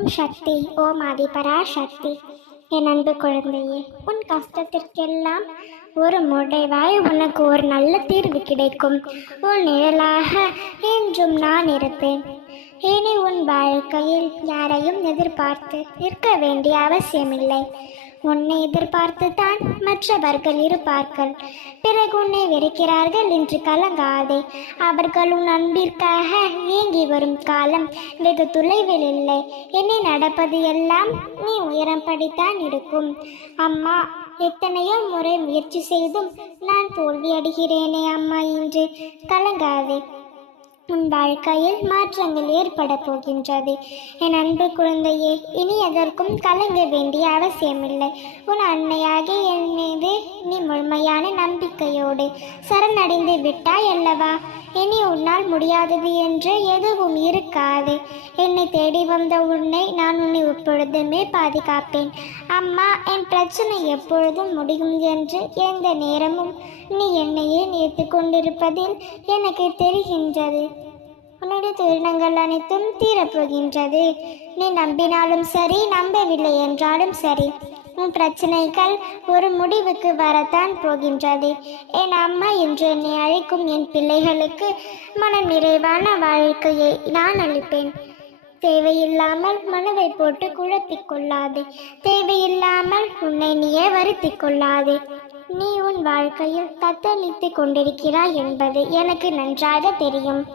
ஓம் சக்தி ஓம் ஆதிபரா சக்தி. என் அன்பு குழந்தையே உன் கஷ்டத்திற்கெல்லாம் ஒரு முடைவாய் உனக்கு ஒரு நல்ல தீர்வு கிடைக்கும். உன் நிழலாக என்றும் நான் இருப்பேன். இனி உன் வாழ்க்கையில் யாரையும் எதிர்பார்த்து நிற்க வேண்டிய அவசியமில்லை. உன்னை எதிர்பார்த்து தான் மற்றவர்கள் இருப்பார்கள். பிறகு உன்னை வெறுக்கிறார்கள் என்று கலங்காதே. அவர்கள் உன் அன்பிற்காக ஏங்கி வரும் காலம் வெகு தொலைவில் இல்லை. என்னை நடப்பது எல்லாம் நீ உயரம் படித்தான் இருக்கும். அம்மா எத்தனையோ முறை முயற்சி செய்தும் நான் தோல்வியடைகிறேனே அம்மா என்று கலங்காதே. உன் வாழ்க்கையில் மாற்றங்கள் ஏற்பட போகின்றது. என் அன்பு குழந்தையே இனி எதற்கும் கலங்க வேண்டிய அவசியமில்லை. உன் அன்னையாக என்னை நீ முழுமையான நம்பிக்கையோடு சரணடைந்து விட்டாய் அல்லவா? இனி உன்னால் முடியாதது என்று எதுவும் இருக்காது. என்னை தேடி வந்த உன்னை நான் உன்னை எப்பொழுதுமே பாதுகாப்பேன். அம்மா என் பிரச்சனை எப்பொழுதும் முடியும் என்று எந்த நேரமும் நீ என்னையே நேர்த்து கொண்டிருப்பதில் எனக்கு தெரிகின்றது. உன்னுடைய துயரங்கள் அனைத்தும் தீரப்போகின்றது. நீ நம்பினாலும் சரி நம்பவில்லை என்றாலும் சரி. உன் பிரச்சனைகள் ஒரு முடிவுக்கு வரத்தான் போகின்றது. என் அம்மா என்று என்னை அழைக்கும் என் பிள்ளைகளுக்கு மன நிறைவான வாழ்க்கையை நான் அளிப்பேன். தேவையில்லாமல் மனதை போட்டு குழப்பிக் கொள்ளாதே. தேவையில்லாமல் உன்னை நீயே வருத்திக் கொள்ளாதே. நீ உன் வாழ்க்கையில் தத்தளித்து கொண்டிருக்கிறாய் என்பது எனக்கு நன்றாக தெரியும்.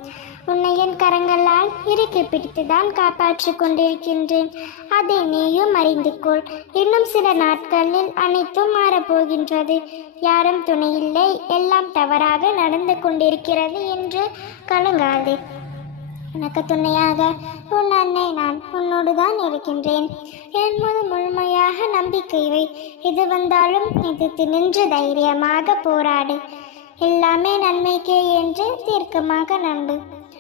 உன்னை என் கரங்களால் இறுக்கி பிடித்துதான் காப்பாற்றிக் கொண்டிருக்கின்றேன். அதை நீயும் அறிந்து கொள். இன்னும் சில நாட்களில் அனைத்தும் மாறப்போகின்றது. யாரும் துணையில்லை. எல்லாம் தவறாக நடந்து கொண்டிருக்கிறது என்று கலங்காதே. எனக்கு துணையாக உன் அன்னை நான் உன்னோடு தான் இருக்கின்றேன். என் முழு முழுமையாக நம்பிக்கை வை. எது வந்தாலும் எதிர்த்து நின்று தைரியமாக போராடு. எல்லாமே நன்மைக்கே என்று தீர்க்கமாக நம்பு.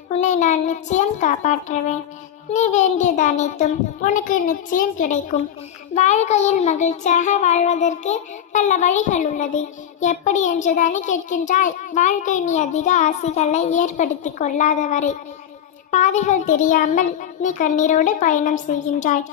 உன்னை நான் நிச்சயம் காப்பாற்றுவேன். நீ வேண்டியது அனைத்தும் உனக்கு நிச்சயம் கிடைக்கும். வாழ்க்கையில் மகிழ்ச்சியாக வாழ்வதற்கு பல வழிகள் உள்ளது. எப்படி என்றுதானே கேட்கின்றாய்? வாழ்க்கை நீ அதிக ஆசைகளை ஏற்படுத்தி கொள்ளாத வரை பாதைகள் தெரியாமல் நீ கண்ணீரோடு பயணம் செய்கின்றாய்.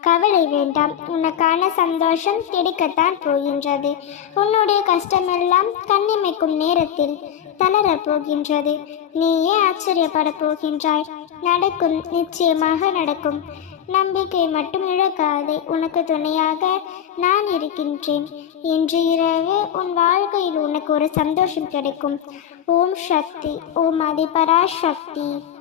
கவலை வேண்டாம். உனக்கான சந்தோஷம் கிடைக்கத்தான் போகின்றது. உன்னுடைய கஷ்டமெல்லாம் கண்ணிமைக்கும் நேரத்தில் தளரப் போகின்றது. நீயே ஆச்சரியப்பட போகின்றாய். நடக்கும். நிச்சயமாக நடக்கும். நம்பிக்கை மட்டும் இழக்காதே. உனக்கு துணையாக நான் இருக்கின்றேன். இன்று இரவு உன் வாழ்க்கையில் உனக்கு ஒரு சந்தோஷம் கிடைக்கும். ஓம் சக்தி. ஓம் அதிபரா சக்தி